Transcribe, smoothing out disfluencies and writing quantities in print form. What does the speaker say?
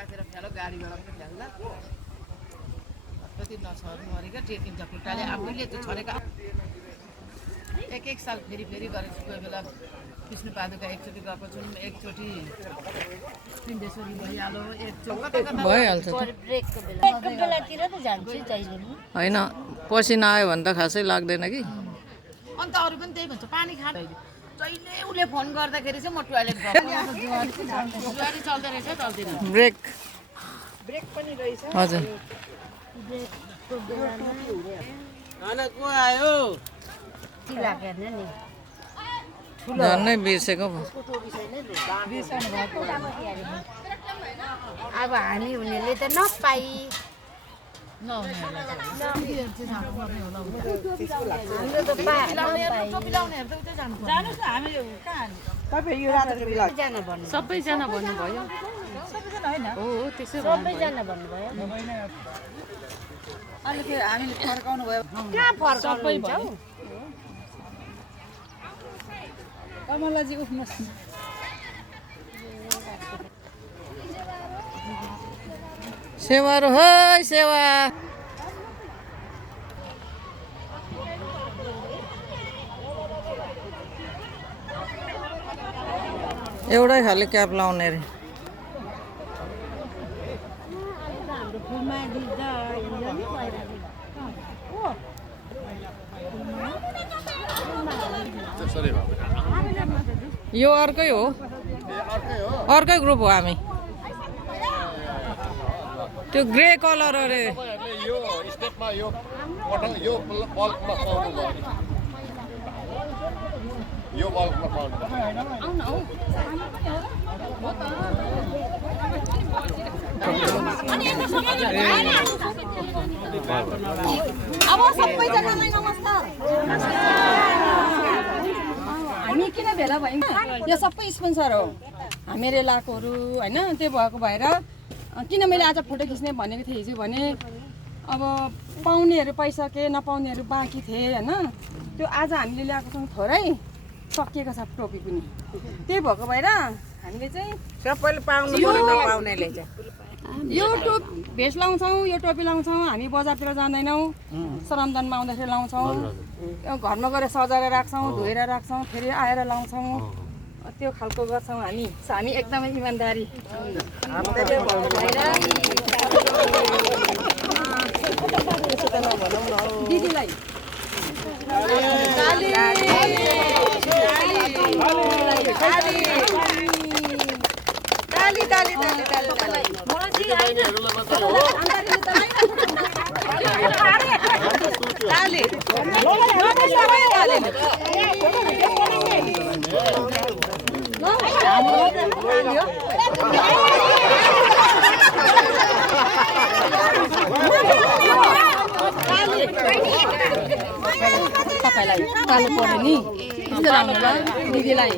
एकातिर फ्यालो गाडीबाट पनि फ्याल्दा कति नछर्नु अरेको टेकिन्छ खुट्टाले आफैले त्यो छरेको एक साल फेरि गरेको छु कोही बेला विष्णु पादुका एकचोटि गएको छु एकचोटि सिन्धेश्वरी भइहाल्यो एकचोटि भइहाल्छ ब्रेकको बेलातिर त जान्छु जहिले नि होइन पसिना आयो भने त खासै लाग्दैन कि अन्त अरू पनि त्यही भन्छ पानी खाँदै जहिले उसले फोन गर्दाखेरि चाहिँ म टोयलेट गएको जुवारी चल्दो रहेछ चल्दैन ब्रेक पनि रहेछ हजुर ब्रेकको बेलामा खाना को आयो तिला हेर्न नि झन्नै बिर्सेको पो। अब हामी हुनेले त नपाई सबैजना भन्नुभयो हो त्यसै सबैजना भन्नुभयो हामीले फर्काउनु भयो कहाँ फर्काउनु हुन्छ हौ? कमलाजी उठ्नुहोस् सेवा र है सेवा एउटै खाले क्याप लाउने रे यो अर्कै हो अर्कै ग्रुप हो हामी त्यो ग्रे कलर अरे यो स्टेपमा यो यो बल्कमा पाउनु भयो यो बल्कमा पाउनु अब सबैजनालाई नमस्कार हामी किन भेला भयौँ यो सबै स्पोन्सर हो हामीले लाएकोहरू होइन त्यो भएको भएर किन मैले आज फोटो खिच्ने भनेको थिएँ हिजो भने अब पाउनेहरू पाइसके नपाउनेहरू बाँकी थिए होइन त्यो आज हामीले ल्याएको छौँ थोरै सकिएको छ टोपी पनि त्यही भएको भएर हामीले चाहिँ सबैले पाउनु पर्यो नपाउनेले चाहिँ यो भेस्ट लाउँछौँ यो टोपी लाउँछौँ हामी बजारतिर जाँदैनौँ सरमदानमा आउँदाखेरि लाउँछौँ घरमा गएर सजाएर राख्छौँ धोएर राख्छौँ फेरि आएर लाउँछौँ त्यो खालको गर्छौँ हामी एकदमै इमान्दारी दिदीलाई तपाईँलाई पाल्नु पर्यो नि दिदीलाई